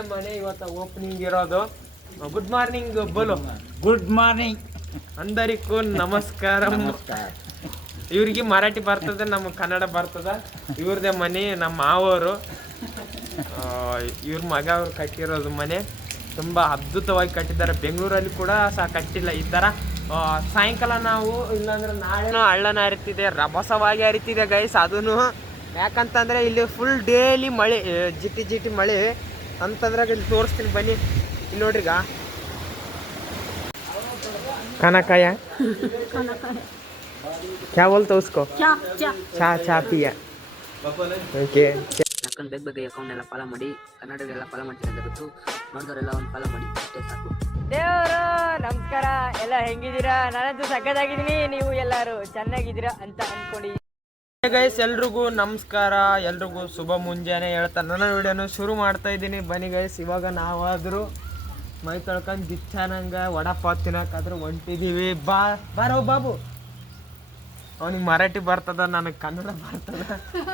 ಇದೇ ಮನೆ ಇವತ್ತು ಓಪನಿಂಗ್ ಇರೋದು. ಗುಡ್ ಮಾರ್ನಿಂಗ್ ಬೋಲು. ಗುಡ್ ಮಾರ್ನಿಂಗ್ ಅಂದರಿಗೂ ನಮಸ್ಕಾರ. ಇವ್ರಿಗೆ ಮರಾಠಿ ಬರ್ತದೆ, ನಮ್ಗೆ ಕನ್ನಡ ಬರ್ತದ. ಇವ್ರದೇ ಮನೆ, ನಮ್ಮ ಮಾವರು ಇವ್ರ ಮಗ ಅವ್ರು ಕಟ್ಟಿರೋದು ಮನೆ. ತುಂಬ ಅದ್ಭುತವಾಗಿ ಕಟ್ಟಿದ್ದಾರೆ. ಬೆಂಗಳೂರಲ್ಲಿ ಕೂಡ ಸಹ ಕಟ್ಟಿಲ್ಲ ಈ ಥರ. ಸಾಯಂಕಾಲ ನಾವು ಇಲ್ಲಾಂದ್ರೆ ನಾಳೆ ಹಳ್ಳನ ಹರಿತಿದೆ, ರಭಸವಾಗಿ ಹರಿತಿದೆ ಗೈಸ್. ಅದೂ ಯಾಕಂತಂದರೆ ಇಲ್ಲಿ ಫುಲ್ ಡೇಲಿ ಮಳೆ, ಜಿಟಿ ಜಿಟಿ ಮಳೆ ಅಂತಂದ್ರಾಗ ಇಲ್ಲಿ ತೋರಿಸ್ತೀನಿ ಬನ್ನಿ. ಇಲ್ಲಿ ನೋಡ್ರಿಗ ಕನಕಾಯ क्या बोलते उसको? चा पिया. ಓಕೆ, ಬೇಗ ಬೇಗ ಅಕೌಂಟ್ ಎಲ್ಲ ಫಾಲೋ ಮಾಡಿ, ಕನ್ನಡದೆಲ್ಲ ಫಾಲೋ ಮಾಡ್ತೀನಿ ಗೊತ್ತು. ನೋಡಿದವರೆಲ್ಲ ಒಂದು ಫಾಲೋ ಮಾಡಿ, ಅಷ್ಟೇ ಸಾಕು. ದೇವರು ನಮಸ್ಕಾರ, ಎಲ್ಲ ಹೆಂಗಿದ್ದೀರಾ? ನಾನಂತೂ ಸಕ್ಕತ್ತಾಗಿದ್ದೀನಿ, ನೀವು ಎಲ್ಲರೂ ಚೆನ್ನಾಗಿದ್ದೀರಾ ಅಂತ ಅನ್ಕೊಂಡು ಗೈಸ್ ಎಲ್ರಿಗೂ ನಮಸ್ಕಾರ, ಎಲ್ರಿಗೂ ಶುಭ ಮುಂಜಾನೆ ಹೇಳ್ತಾ ನನ್ನ ವಿಡಿಯೋನು ಶುರು ಮಾಡ್ತಾ ಇದ್ದೀನಿ. ಬನ್ನಿ ಗೈಸ್, ಇವಾಗ ನಾವಾದರೂ ಮೈ ತೊಳ್ಕೊಂಡು ದಿಚ್ಚಾನಂಗ ವಡಾಪಾವ್ ತಿನ್ನೋಕ್ಕಾದ್ರೂ ಹೊಂಟಿದ್ದೀವಿ. ಬಾರೋ ಬಾಬು. ಅವನಿಗೆ ಮರಾಠಿ ಬರ್ತದ, ನನಗೆ ಕನ್ನಡ ಬರ್ತದ.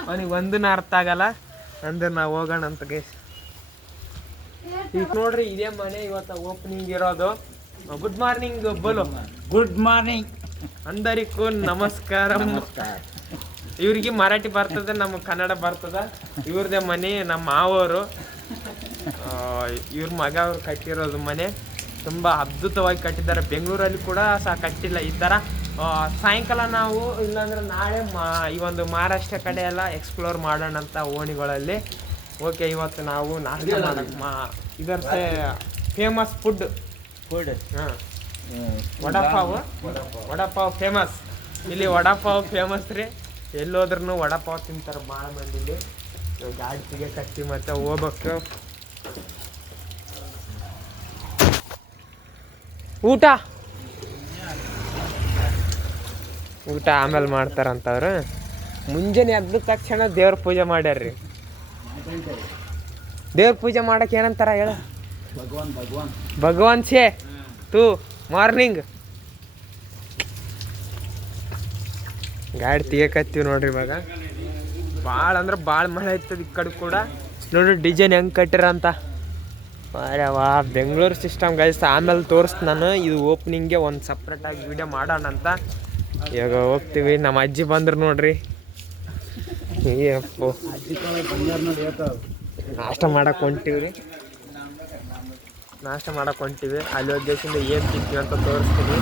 ಅವನಿಗೆ ಒಂದೂ ಅರ್ಥ ಆಗಲ್ಲ. ಅಂದ್ರೆ ನಾವು ಹೋಗೋಣ ಅಂತ ಗೈಸ್. ಈಗ ನೋಡ್ರಿ, ಇದೇ ಮನೆ ಇವತ್ತು ಓಪನಿಂಗ್ ಇರೋದು. ಗುಡ್ ಮಾರ್ನಿಂಗ್ ಬೋಲು. ಗುಡ್ ಮಾರ್ನಿಂಗ್ ಅಂದರಿಗೂ ನಮಸ್ಕಾರ. ಇವ್ರಿಗೆ ಮರಾಠಿ ಬರ್ತದೆ, ನಮ್ಗೆ ಕನ್ನಡ ಬರ್ತದ. ಇವ್ರದೇ ಮನೆ, ನಮ್ಮ ಮಾವರು ಇವ್ರ ಮಗ ಅವ್ರು ಕಟ್ಟಿರೋದು ಮನೆ. ತುಂಬ ಅದ್ಭುತವಾಗಿ ಕಟ್ಟಿದ್ದಾರೆ. ಬೆಂಗಳೂರಲ್ಲಿ ಕೂಡ ಸಹ ಕಟ್ಟಿಲ್ಲ ಈ ಥರ. ಸಾಯಂಕಾಲ ನಾವು ಇಲ್ಲಾಂದ್ರೆ ನಾಳೆ ಈ ಒಂದು ಮಹಾರಾಷ್ಟ್ರ ಕಡೆ ಎಲ್ಲ ಎಕ್ಸ್ಪ್ಲೋರ್ ಮಾಡೋಣ ಅಂತ ಓಣಿಗಳಲ್ಲಿ. ಓಕೆ, ಇವತ್ತು ನಾವು ನಾಷ್ಟ ಮಾಡೋಕ್ಕೆ ಇದರ ಫೇಮಸ್ ಫುಡ್ ಹಾಂ ವಡಾಪಾವ್ ಫೇಮಸ್. ಇಲ್ಲಿ ವಡಾಪಾವ್ ಫೇಮಸ್ ರೀ. ಎಲ್ಲೋದ್ರೂ ವಡಾಪಾವ್ ತಿಂತಾರೆ ಭಾಳ ಮಂದಿಲಿ. ಗಾಡಿ ಸಿಗೆ ಕಟ್ಟಿ ಮತ್ತೆ ಹೋಗ್ಬೇಕು. ಊಟ ಆಮೇಲೆ ಮಾಡ್ತಾರಂತವ್ರು. ಮುಂಜಾನೆ ಎದ್ದ ತಕ್ಷಣ ದೇವ್ರ ಪೂಜೆ ಮಾಡ್ಯಾರ್ರಿ. ದೇವ್ರ ಪೂಜೆ ಮಾಡಕ್ಕೆ ಏನಂತಾರ ಹೇಳ? ಭಗವಾನ್ ಛೇ ತೂ ಮಾರ್ನಿಂಗ್. ಗಾಡಿ ತೆಗಿಯಕತ್ತೀವಿ ನೋಡ್ರಿ. ಇವಾಗ ಭಾಳ ಅಂದ್ರೆ ಭಾಳ ಮಳೆ ಐತದ ಈ ಕಡೆ ಕೂಡ. ನೋಡ್ರಿ ಡಿಸೈನ್ ಹೆಂಗೆ ಕಟ್ಟಿರ ಅಂತ. ವಾ ಬೆಂಗಳೂರು ಸಿಸ್ಟಮ್ ಗೈಸ್. ಆಮೇಲೆ ತೋರಿಸ್ತು ನಾನು. ಇದು ಓಪನಿಂಗ್ಗೆ ಒಂದು ಸಪ್ರೇಟಾಗಿ ವಿಡಿಯೋ ಮಾಡೋಣ ಅಂತ. ಇವಾಗ ಹೋಗ್ತೀವಿ. ನಮ್ಮ ಅಜ್ಜಿ ಬಂದ್ರು ನೋಡ್ರಿ. ಅಪ್ಪು ನಾಷ್ಟ ಮಾಡಕ್ಕೆ ಹೊಂಟಿವಿ. ಅಲ್ಲಿ ಹೋಗ್ದೇಶಿಂದ ಏನು ತಿಂತೀವಿ ಅಂತ ತೋರಿಸ್ತೀನಿ.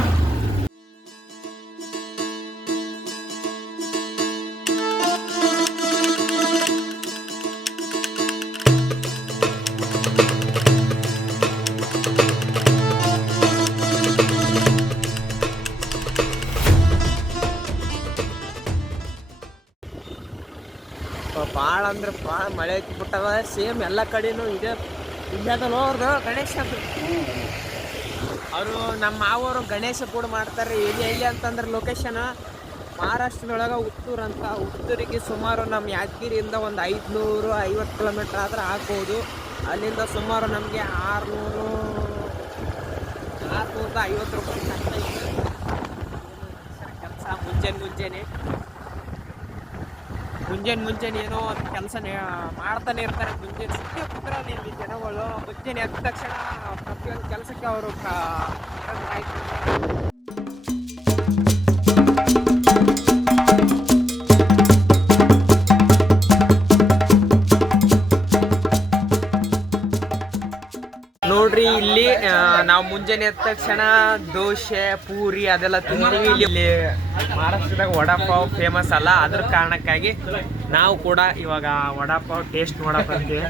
ಭಾಳ ಅಂದ್ರೆ ಭಾಳ ಮಳೆ ಐತಿಬಿಟ್ಟವ. ಸೇಮ್ ಎಲ್ಲ ಕಡೆನೂ ಇದೆ. ಇಂಡಿಯಾದಲ್ಲಿ ಅವ್ರದ್ದು ಗಣೇಶ ಅವರು ನಮ್ಮ ಮಾವರು ಗಣೇಶ ಕೂಡ ಮಾಡ್ತಾರೆ. ಎಲ್ಲಿ ಅಂತಂದ್ರೆ ಲೊಕೇಶನ್ ಮಹಾರಾಷ್ಟ್ರದೊಳಗೆ ಉತ್ತೂರು ಅಂತ. ಉತ್ತೂರಿಗೆ ಸುಮಾರು ನಮ್ಮ ಯಾದಗಿರಿಯಿಂದ ಒಂದು 550 ಕಿಲೋಮೀಟ್ರ್ ಆದ್ರೆ ಆಗ್ಬೋದು. ಅಲ್ಲಿಂದ ಸುಮಾರು ನಮಗೆ 650 ರೂಪಾಯಿ ಖರ್ಚು ಇದೆ. ಕೆಲಸ ಮುಂಜಾನೆ ಏನೋ ಒಂದು ಕೆಲಸ ಮಾಡ್ತಾನೆ ಇರ್ತಾರೆ. ಮುಂಜಾನೆ ಸಿಕ್ಕೇ ಕೂತ್ರಲ್ಲಿ ಇಲ್ಲಿ ಜನಗಳು. ಮುಂಜಾನೆ ಎದ್ದ ತಕ್ಷಣ ಪ್ರತಿಯೊಂದು ಕೆಲಸಕ್ಕೆ ಅವರು ನೋಡ್ರಿ. ಇಲ್ಲಿ ನಾವು ಮುಂಜಾನೆ ಎದ್ದ ತಕ್ಷಣ ದೋಸೆ ಪೂರಿ ಅದೆಲ್ಲ ತಿಂತೀವಿ. ಇಲ್ಲಿ ಮಹಾರಾಷ್ಟ್ರದಾಗ ವಡಾಪಾವ್ ಫೇಮಸ್ ಅಲ್ಲ, ಅದ್ರ ಕಾರಣಕ್ಕಾಗಿ ನಾವು ಕೂಡ ಇವಾಗ ವಡಾಪಾವ್ ಟೇಸ್ಟ್ ನೋಡಕ್ ಬರ್ತೀವಿ.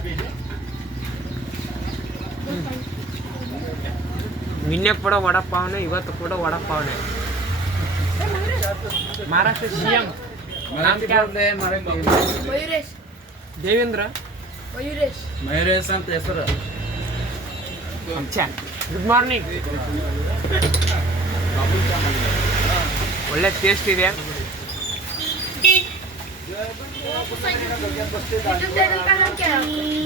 ನಿನ್ನೆ ಕೂಡ ವಡಾಪಾವ್ನೆ, ಇವತ್ತು ಕೂಡ ವಡಾಪಾವ್ನೆ. ಮಹಾರಾಷ್ಟ್ರ CM ದೇವೇಂದ್ರ ಮಯೂರೇಶ್ ಅಂತ ಹೆಸರು. Good morning. ಒಳ್ಳೆ ಟೇಸ್ಟ್ ಇದೆ.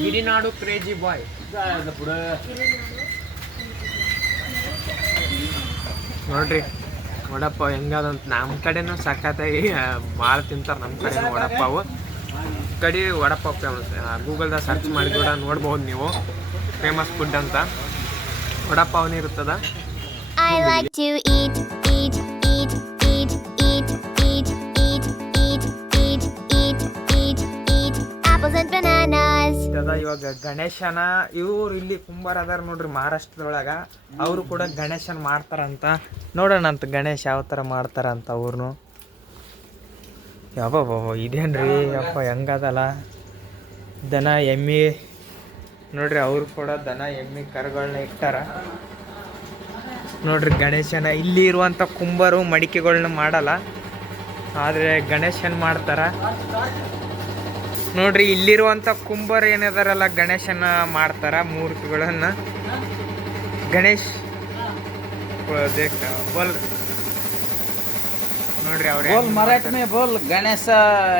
ಗಿರಿನಾಡು ಕ್ರೇಜಿ ಬಾಯ್. ನೋಡ್ರಿ ವಡಾಪಾವ್ ಹೆಂಗದಂತ. ನಮ್ಮ ಕಡೆನೂ ಸಖತ್ತಾಗಿ ಭಾಳ ತಿಂತಾರೆ. ನಮ್ಮ ಕಡೆ ವಡಾಪಾವು ಕಡೆ ವಡಪಾವ್ ಫೇಮಸ್. ಗೂಗಲ್ದಾಗ ಸರ್ಚ್ ಮಾಡಿ ಕೂಡ ನೋಡ್ಬೋದು ನೀವು, ಫೇಮಸ್ ಫುಡ್ ಅಂತ. ವಡಪಾವ್ನೇ ಇರ್ತದ. I like to eat, eat, eat, eat, eat, eat, eat, eat, eat, eat, eat, eat apples and bananas. ಇವಾಗ ಗಣೇಶನ ಇವ್ರು ಇಲ್ಲಿ ಕುಂಬಾರ ಅದಾರ ನೋಡ್ರಿ ಮಹಾರಾಷ್ಟ್ರದೊಳಗ, ಅವರು ಕೂಡ ಗಣೇಶನ್ ಮಾಡ್ತಾರಂತ. ನೋಡೋಣ ಅಂತ ಗಣೇಶ ಯಾವ ಥರ ಮಾಡ್ತಾರಂತ ಅವ್ರನ್ನು. ಯಾವ ಇದೇನ್ರಿ ಯಪ್ಪ ಹೆಂಗದಲ್ಲ. ದನ ಎಮ್ಮೆ ನೋಡ್ರಿ, ಅವ್ರು ಕೂಡ ದನ ಎಮ್ಮೆ ಕರುಗಳನ್ನ ಇಟ್ಟಾರ ನೋಡ್ರಿ. ಗಣೇಶನ ಇಲ್ಲಿ ಇರುವಂಥ ಕುಂಬಾರು ಮಡಿಕೆಗಳನ್ನ ಮಾಡಲ್ಲ, ಆದರೆ ಗಣೇಶನ್ ಮಾಡ್ತಾರ ನೋಡ್ರಿ. ಇಲ್ಲಿರುವಂಥ ಕುಂಬಾರು ಏನಿದಾರಲ್ಲ ಗಣೇಶನ ಮಾಡ್ತಾರ ಮೂರ್ತಿಗಳನ್ನು. ಗಣೇಶ್ ಬೋಲ್ ನೋಡ್ರಿ ಅವ್ರೆ बोल मराठी में बोल गणेश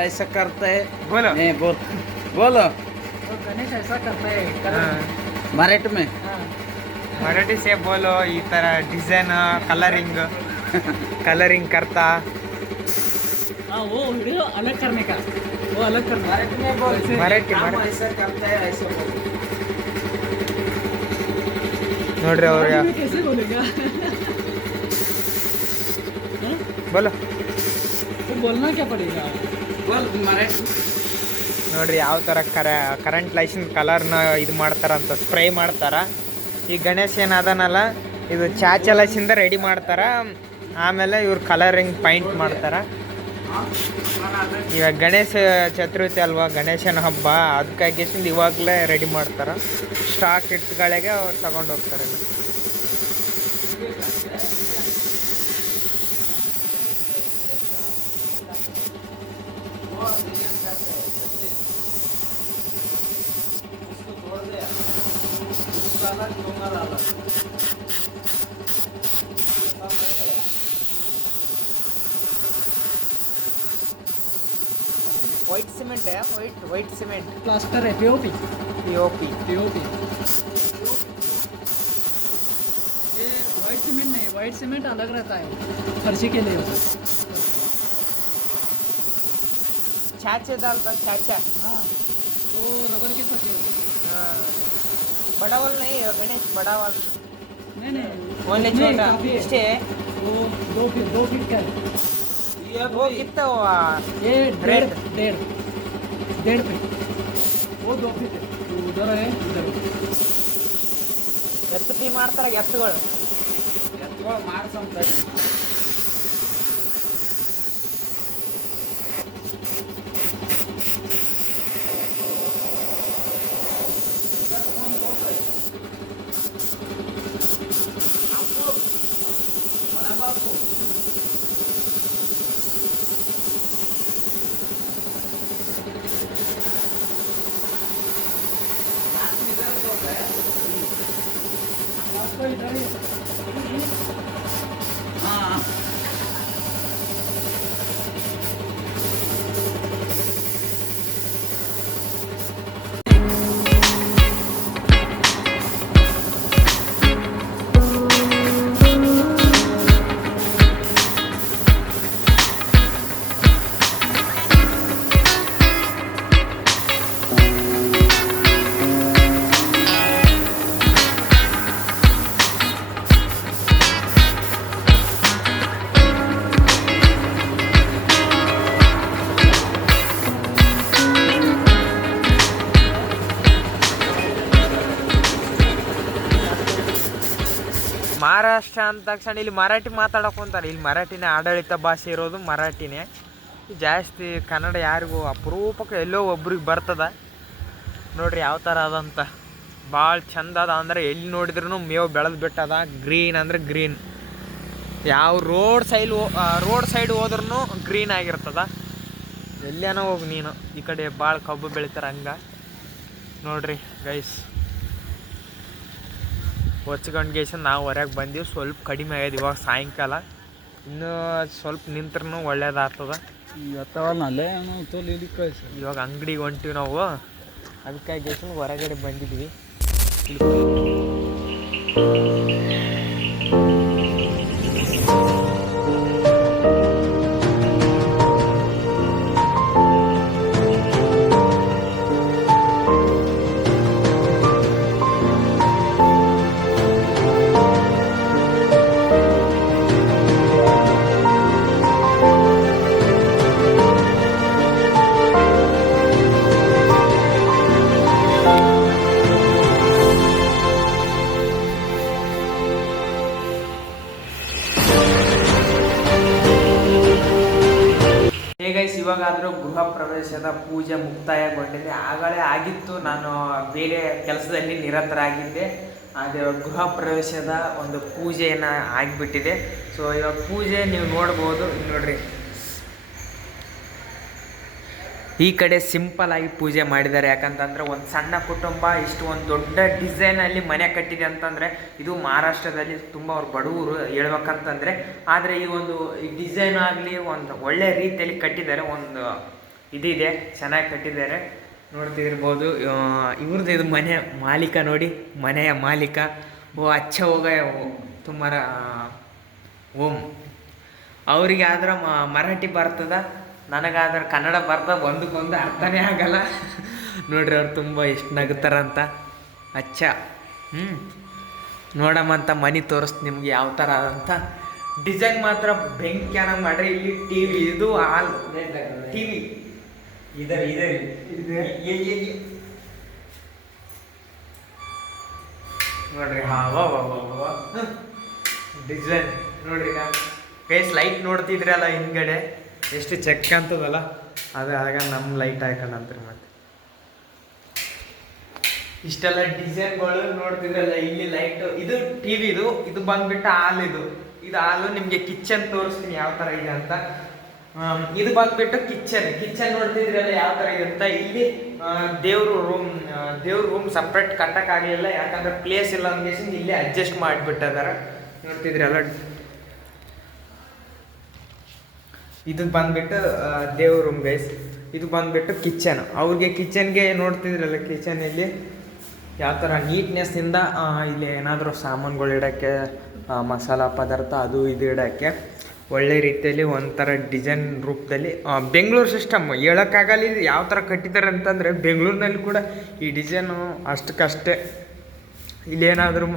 ऐसा करता है ಬೋಲು. बोल बोलो ಗಣೇಶ ऐसा करता है मराठी में ಮರಾಠಿ ಸೇ ಬೋಲು. ಈ ಥರ ಡಿಸೈನ್ ಕಲರಿಂಗ್ ಕರ್ತಾ. हाँ वो वीडियो अलग करने का, वो अलग करना. मराठी में बोल मराठी काम ऐसा करता है ऐसा बोल ನೋಡ್ರಿ ಅವ್ರ कैसे बोलेगा? ಬೋಲು तो बोलना क्या पड़ेगा? बोल मराठी ನೋಡ್ರಿ ಯಾವ ಥರ ಕರೆಂಟ್ ಲೈಸಿನ ಕಲರ್ನ ಇದು ಮಾಡ್ತಾರಂತ, ಸ್ಪ್ರೇ ಮಾಡ್ತಾರ. ಈ ಗಣೇಶ ಏನದನಲ್ಲ ಇದು ಚಾಚಲಸಿಂದ ರೆಡಿ ಮಾಡ್ತಾರ, ಆಮೇಲೆ ಇವ್ರು ಕಲರಿಂಗ್ ಪೈಂಟ್ ಮಾಡ್ತಾರ. ಇವಾಗ ಗಣೇಶ ಚತುರ್ಥಿ ಅಲ್ವಾ, ಗಣೇಶನ ಹಬ್ಬ, ಅದಕ್ಕಾಗಿ ಇವಾಗಲೇ ರೆಡಿ ಮಾಡ್ತಾರ. ಸ್ಟಾಕ್ ಇಟ್ಗಳಿಗೆ ಅವ್ರು ತಗೊಂಡು ಹೋಗ್ತಾರೆ. White cement, white cement, plaster है, पीओपी. POP. पीओपी ये वाइट सीमेंट नहीं, वाइट सीमेंट अलग रहता है फर्शी के लिए. छाछे डालता, छाछा. हाँ वो रबर के साथ होते. हाँ, बड़ा वाला नहीं है गणेश, बड़ा वाला नहीं नहीं ओनली नहीं, छोटा. काफी है. इष्टे वो 2 फीट का है. वो कितना हुआ? ये Red. डेढ़ फीट. वो 2 फीट है. तो उधर है, इधर है. ಎತ್ತು ಟೀ ಮಾಡ್ತಾರ, ಎತ್ತುಗಳು. ಮಾಡ್ಸಂತ आपको इधर ही हाँ ಮಹಾರಾಷ್ಟ್ರ ಅಂದ ತಕ್ಷಣ ಇಲ್ಲಿ ಮರಾಠಿ ಮಾತಾಡೋಕೆ ಅಂತಾರೆ. ಇಲ್ಲಿ ಮರಾಠಿನೇ ಆಡಳಿತ ಭಾಷೆ ಇರೋದು, ಮರಾಠಿನೇ ಜಾಸ್ತಿ. ಕನ್ನಡ ಯಾರಿಗೂ ಅಪರೂಪಕ್ಕೆ ಎಲ್ಲೋ ಒಬ್ರಿಗೆ ಬರ್ತದ ನೋಡ್ರಿ ಯಾವ ಥರ ಅದಂತ. ಭಾಳ ಚಂದ ಅದ, ಅಂದ್ರೆ ಎಲ್ಲಿ ನೋಡಿದ್ರೂ ಮೇವು ಬೆಳೆದು ಬಿಟ್ಟದ. ಗ್ರೀನ್ ಅಂದರೆ ಗ್ರೀನ್, ಯಾವ ರೋಡ್ ಸೈಡ್ ಹೋದ್ರೂ ಗ್ರೀನ್ ಆಗಿರ್ತದ. ಎಲ್ಲೇನೋ ಹೋಗಿ ನೀನು ಈ ಕಡೆ ಭಾಳ ಕಬ್ಬು ಬೆಳಿತಾರೆ ಹಂಗೆ ನೋಡ್ರಿ ಗೈಸ್. ಹೊಚ್ಕೊಂಡ್ಗೇಶ ನಾವು ಹೊರಗೆ ಬಂದೀವಿ, ಸ್ವಲ್ಪ ಕಡಿಮೆ ಆಗ್ಯದ ಇವಾಗ ಸಾಯಂಕಾಲ. ಇನ್ನೂ ಸ್ವಲ್ಪ ನಿಂತ್ರೂ ಒಳ್ಳೇದಾಗ್ತದ. ಇವಾಗ ಅಂಗಡಿಗೆ ಹೊಂಟಿವಿ ನಾವು, ಅದಕ್ಕಾಗಿ ಹೊರಗಡೆ ಬಂದಿದ್ವಿ. ಇವಾಗಾದರೂ ಗೃಹ ಪ್ರವೇಶದ ಪೂಜೆ ಮುಕ್ತಾಯಗೊಂಡಿದೆ. ಆಗಲೇ ಆಗಿತ್ತು, ನಾನು ಬೇರೆ ಕೆಲಸದಲ್ಲಿ ನಿರತರಾಗಿದ್ದೆ. ಅದು ಗೃಹ ಪ್ರವೇಶದ ಒಂದು ಪೂಜೆಯನ್ನು ಆಗಿಬಿಟ್ಟಿದೆ. ಸೊ ಇವಾಗ ಪೂಜೆ ನೀವು ನೋಡ್ಬೋದು. ನೋಡ್ರಿ, ಈ ಕಡೆ ಸಿಂಪಲ್ ಆಗಿ ಪೂಜೆ ಮಾಡಿದ್ದಾರೆ. ಯಾಕಂತಂದರೆ ಒಂದು ಸಣ್ಣ ಕುಟುಂಬ ಇಷ್ಟು ಒಂದು ದೊಡ್ಡ ಡಿಸೈನಲ್ಲಿ ಮನೆ ಕಟ್ಟಿದೆ ಅಂತಂದರೆ ಇದು ಮಹಾರಾಷ್ಟ್ರದಲ್ಲಿ ತುಂಬ ಅವ್ರು ಬಡವರು ಹೇಳ್ಬೇಕಂತಂದರೆ. ಆದರೆ ಈ ಒಂದು ಡಿಸೈನ್ ಆಗಲಿ ಒಂದು ಒಳ್ಳೆ ರೀತಿಯಲ್ಲಿ ಕಟ್ಟಿದ್ದಾರೆ. ಒಂದು ಇದಿದೆ, ಚೆನ್ನಾಗಿ ಕಟ್ಟಿದ್ದಾರೆ. ನೋಡ್ತಿರ್ಬೋದು. ಇವ್ರದ್ದು ಇದು ಮನೆ ಮಾಲೀಕ ನೋಡಿ, ಮನೆಯ ಮಾಲೀಕ. ಓ ಅಚ್ಚ ಹೋಗ ತುಮಾರ ಓಂ. ಅವರಿಗೆ ಆದ್ರೆ ಮರಾಠಿ ಬರ್ತದ, ನನಗಾದ್ರೆ ಕನ್ನಡ ಬರ್ತದ. ಒಂದಕ್ಕೊಂದು ಅರ್ಥನೇ ಆಗಲ್ಲ. ನೋಡ್ರಿ ಅವ್ರು ತುಂಬ ಎಷ್ಟು ನಗುತ್ತಾರಂತ. ಅಚ್ಚ ನೋಡಮ್ಮಂತ ಮನೆ ತೋರಿಸ್ತು ನಿಮ್ಗೆ ಯಾವ ಥರ ಅಂತ. ಡಿಸೈನ್ ಮಾತ್ರ ಬೆಂಕಿಯನ್ನ ಮಾಡ್ರಿ. ಇಲ್ಲಿ ಟಿ ವಿ, ಇದು ಹಾಲ್ ಟಿ ವಿ ಇದೆ ನೋಡ್ರಿ. ಡಿಸೈನ್ ನೋಡ್ರಿ. ಫೇಸ್ ಲೈಟ್ ನೋಡ್ತಿದ್ರಲ್ಲ ಹಿಂದ್ಗಡೆ ಎಷ್ಟು ಚೆಕ್ ಅಂತದಲ್ಲ, ಅದು ಆಗ ನಮ್ಮ ಲೈಟ್ ಹಾಕೊಂಡಂತ್ರಿ. ಮತ್ತೆ ಇಷ್ಟೆಲ್ಲ ಡಿಸೈನ್ಗಳು ನೋಡ್ತಿದ್ರಲ್ಲ, ಇಲ್ಲಿ ಲೈಟ್, ಇದು ಟಿ ವಿ, ಇದು ಬಂದ್ಬಿಟ್ಟು ಹಾಲ್. ಇದು ಹಾಲು. ನಿಮಗೆ ಕಿಚನ್ ತೋರಿಸ್ತೀನಿ ಯಾವ ಥರ ಇದೆ ಅಂತ. ಇದು ಬಂದ್ಬಿಟ್ಟು ಕಿಚನ್ ನೋಡ್ತಿದ್ರಲ್ಲ ಯಾವ ಥರ ಇದೆ ಅಂತ. ಇಲ್ಲಿ ದೇವ್ರ ರೂಮ್ ಸಪ್ರೇಟ್ ಕಟ್ಟಕ್ಕಾಗಲಿಲ್ಲ, ಯಾಕಂದ್ರೆ ಪ್ಲೇಸ್ ಇಲ್ಲ ಅಂದೇಸಿ ಇಲ್ಲೇ ಅಡ್ಜಸ್ಟ್ ಮಾಡಿಬಿಟ್ಟಿದಾರೆ. ನೋಡ್ತಿದ್ರಲ್ಲ, ಇದು ಬಂದ್ಬಿಟ್ಟು ದೇವ್ರ ರೂಮ್ ಗೈಸ್. ಇದು ಬಂದ್ಬಿಟ್ಟು ಕಿಚನ್. ಅವ್ರಿಗೆ ಕಿಚನ್ಗೆ ನೋಡ್ತಿದ್ರಲ್ಲ, ಕಿಚನಲ್ಲಿ ಯಾವ ಥರ ನೀಟ್ನೆಸ್ಸಿಂದ ಇಲ್ಲಿ ಏನಾದರೂ ಸಾಮಾನುಗಳು ಇಡೋಕ್ಕೆ, ಮಸಾಲ ಪದಾರ್ಥ ಅದು ಇದು ಇಡೋಕ್ಕೆ ಒಳ್ಳೆ ರೀತಿಯಲ್ಲಿ ಒಂಥರ ಡಿಸೈನ್ ರೂಪದಲ್ಲಿ ಬೆಂಗಳೂರು ಸಿಸ್ಟಮ್ ಹೇಳೋಕ್ಕಾಗಲ್ಲ. ಇದು ಯಾವ ಥರ ಕಟ್ಟಿದ್ದಾರೆ ಅಂತಂದರೆ, ಬೆಂಗಳೂರಿನಲ್ಲಿ ಕೂಡ ಈ ಡಿಸೈನು ಅಷ್ಟಕ್ಕಷ್ಟೇ. ಇಲ್ಲೇನಾದರೂ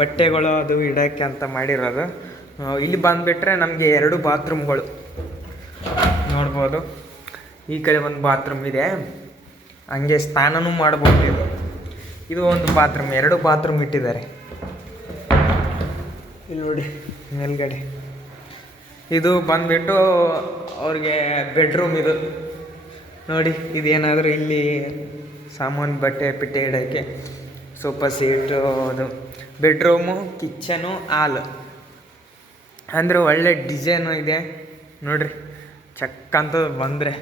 ಬಟ್ಟೆಗಳು ಅದು ಇಡೋಕ್ಕೆ ಅಂತ ಮಾಡಿರೋದು. ಇಲ್ಲಿ ಬಂದುಬಿಟ್ರೆ ನಮಗೆ 2 ಬಾತ್ರೂಮ್ಗಳು ನೋಡ್ಬೋದು. ಈ ಕಡೆ ಒಂದು ಬಾತ್ರೂಮ್ ಇದೆ, ಹಂಗೆ ಸ್ನಾನನೂ ಮಾಡ್ಬೋದು. ಇದು ಒಂದು ಬಾತ್ರೂಮ್, 2 ಬಾತ್ರೂಮ್ ಇಟ್ಟಿದ್ದಾರೆ. ಇಲ್ಲಿ ನೋಡಿ ಮೇಲ್ಗಡೆ. ಇದು ಬಂದುಬಿಟ್ಟು ಅವ್ರಿಗೆ ಬೆಡ್ರೂಮ್. ಇದು ನೋಡಿ, ಇದೇನಾದರೂ ಇಲ್ಲಿ ಸಾಮಾನು ಬಟ್ಟೆ ಪಿಟ್ಟೆ ಇಡೋಕ್ಕೆ ಸೋಫಾ ಸೀಟು, ಅದು ಬೆಡ್ರೂಮು, ಕಿಚನು, ಹಾಲ್. ಅಂದರೆ ಒಳ್ಳೆ ಡಿಸೈನು ಇದೆ ನೋಡ್ರಿ. ಚಕ್ ಅಂತ ಬಂದರೆ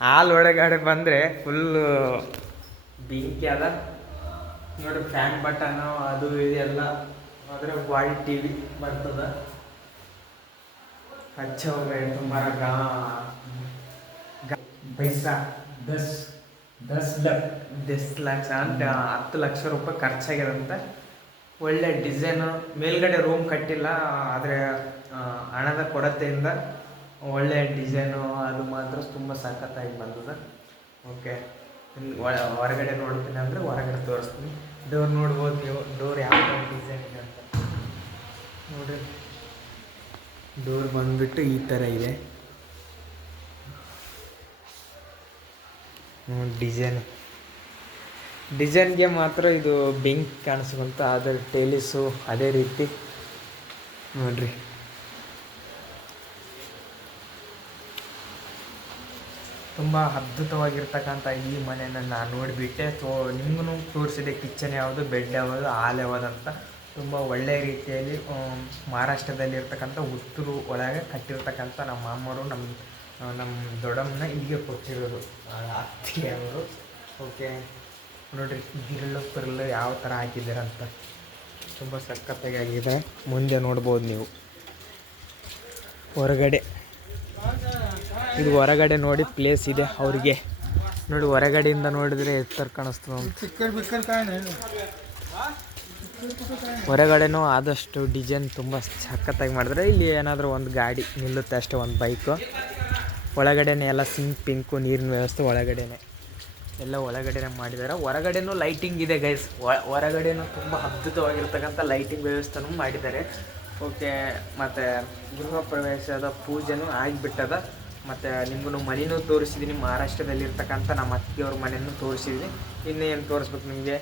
ಹಾಲ್ ಒಳಗಡೆ ಬಂದರೆ ಫುಲ್ಲು ಬೆಂಕಿ ಅದ ನೋಡ್ರಿ. ಫ್ಯಾನ್ ಬಟನು ಅದು ಇದೆಲ್ಲ. ಆದರೆ ವಾಲ್ ಟಿ ವಿ ಬರ್ತದ. अच्छा हो गया तुम्हारा पैसा 10 ಲಕ್ಷ ಅಂತ 10 ಲಕ್ಷ ರೂಪಾಯಿ ಖರ್ಚಾಗ್ಯದಂತೆ. ಒಳ್ಳೆ ಡಿಸೈನು. ಮೇಲ್ಗಡೆ ರೂಮ್ ಕಟ್ಟಿಲ್ಲ, ಆದರೆ ಹಣದ ಕೊರತೆಯಿಂದ ಒಳ್ಳೆ ಡಿಸೈನು ಅದು ಮಾತ್ರ ತುಂಬ ಸಖತ್ತಾಗಿ ಬಂದದ. ಓಕೆ, ಹೊರಗಡೆ ನೋಡ್ತೀನಿ ಅಂದರೆ ಹೊರಗಡೆ ತೋರಿಸ್ತೀನಿ. ಡೋರ್ ನೋಡ್ಬೋದು ನೀವು. ಡೋರ್ ಯಾವ ಡಿಸೈನ್ ಇದೆ ಅಂತ ನೋಡ್ರಿ. ಡೋರ್ ಬಂದ್ಬಿಟ್ಟು ಈ ಥರ ಇದೆ ಡಿಸೈನ್ಗೆ ಮಾತ್ರ ಇದು ಬೆಂಕಿ ಕಾಣಿಸ್ಕೊಂತ. ಅದರ ಟೇಲಿಸು ಅದೇ ರೀತಿ ನೋಡ್ರಿ. ತುಂಬ ಅದ್ಭುತವಾಗಿರ್ತಕ್ಕಂಥ ಈ ಮನೆಯನ್ನು ನಾನು ನೋಡಿಬಿಟ್ಟೆ. ಸೊ ನಿಮಗೂ ತೋರಿಸಿದೆ ಕಿಚನ್ ಯಾವುದು, ಬೆಡ್ ಯಾವುದು, ಹಾಲ್ ಯಾವುದಂತ. ತುಂಬ ಒಳ್ಳೆಯ ರೀತಿಯಲ್ಲಿ ಮಹಾರಾಷ್ಟ್ರದಲ್ಲಿರ್ತಕ್ಕಂಥ ಉತ್ತೂರು ಒಳಗೆ ಕಟ್ಟಿರ್ತಕ್ಕಂಥ ನಮ್ಮ ಮಾಮರು, ನಮ್ಮ ದೊಡ್ಡಮ್ಮನ ಇಲ್ಲಿಗೆ ಕೊಟ್ಟಿರೋದು ಅತ್ತಿಗೆ ಅವರು. ಓಕೆ ನೋಡಿರಿ, ಗಿರಳು ಯಾವ ಥರ ಹಾಕಿದ್ದಾರಂತ ತುಂಬ ಸಖತ್ತಾಗಿ ಆಗಿದೆ. ಮುಂದೆ ನೋಡ್ಬೋದು ನೀವು ಹೊರಗಡೆ. ಇದು ಹೊರಗಡೆ ನೋಡಿ ಪ್ಲೇಸ್ ಇದೆ ಅವ್ರಿಗೆ ನೋಡಿ. ಹೊರಗಡೆಯಿಂದ ನೋಡಿದರೆ ಎತ್ತರ ಕಾಣಿಸ್ತದೆ ಅಂತ. ಹೊರಗಡೆನೂ ಆದಷ್ಟು ಡಿಸೈನ್ ತುಂಬ ಸಖತ್ತಾಗಿ ಮಾಡಿದ್ರೆ. ಇಲ್ಲಿ ಏನಾದರೂ ಒಂದು ಗಾಡಿ ನಿಲ್ಲುತ್ತೆ ಅಷ್ಟೇ, ಒಂದು ಬೈಕು. ಒಳಗಡೆನೇ ಎಲ್ಲ ಪಿಂಕು ನೀರಿನ ವ್ಯವಸ್ಥೆ ಒಳಗಡೆನೆ ಎಲ್ಲ ಒಳಗಡೆನೇ ಮಾಡಿದ್ದಾರೆ. ಹೊರಗಡೆನೂ ಲೈಟಿಂಗ್ ಇದೆ ಗೈಸ್. ಹೊರಗಡೆನೂ ತುಂಬ ಅದ್ಭುತವಾಗಿರ್ತಕ್ಕಂಥ ಲೈಟಿಂಗ್ ವ್ಯವಸ್ಥೆನೂ ಮಾಡಿದ್ದಾರೆ. ಓಕೆ, ಮತ್ತು ಗೃಹ ಪ್ರವೇಶದ ಪೂಜೆನೂ ಆಗಿಬಿಟ್ಟದ. ಮತ್ತು ನಿಮಗೂ ಮನೆಯೂ ತೋರಿಸಿದ್ದೀನಿ. ಮಹಾರಾಷ್ಟ್ರದಲ್ಲಿರ್ತಕ್ಕಂಥ ನಮ್ಮ ಅತ್ತಿಗೆಯವ್ರ ಮನೆಯೂ ತೋರಿಸಿದ್ದೀನಿ. ಇನ್ನೇನು ತೋರಿಸ್ಬೇಕು ನಿಮಗೆ.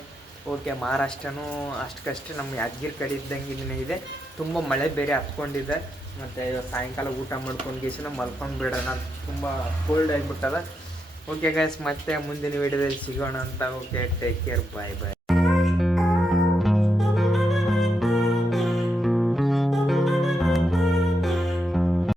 ಓಕೆ, ಮಹಾರಾಷ್ಟ್ರನೂ ಅಷ್ಟಕ್ಕಷ್ಟೇ ನಮ್ಮ ಯಾದಗಿರಿ ಕಡೆ ಇದ್ದಂಗೆ ಇದೆ. ತುಂಬ ಮಳೆ ಬೇರೆ ಹತ್ಕೊಂಡಿದೆ. ಮತ್ತು ಸಾಯಂಕಾಲ ಊಟ ಮಾಡ್ಕೊಂಡು ಗೇಸಿನ ಮಲ್ಕೊಂಡು ಬಿಡೋಣ, ತುಂಬ ಕೋಲ್ಡ್ ಆಗಿಬಿಟ್ಟದ. ಓಕೆ ಗೈಸ್, ಮತ್ತೆ ಮುಂದಿನ ವೀಡಿಯೋದಲ್ಲಿ ಸಿಗೋಣ ಅಂತ. ಓಕೆ, ಟೇಕ್ ಕೇರ್, ಬಾಯ್ ಬಾಯ್.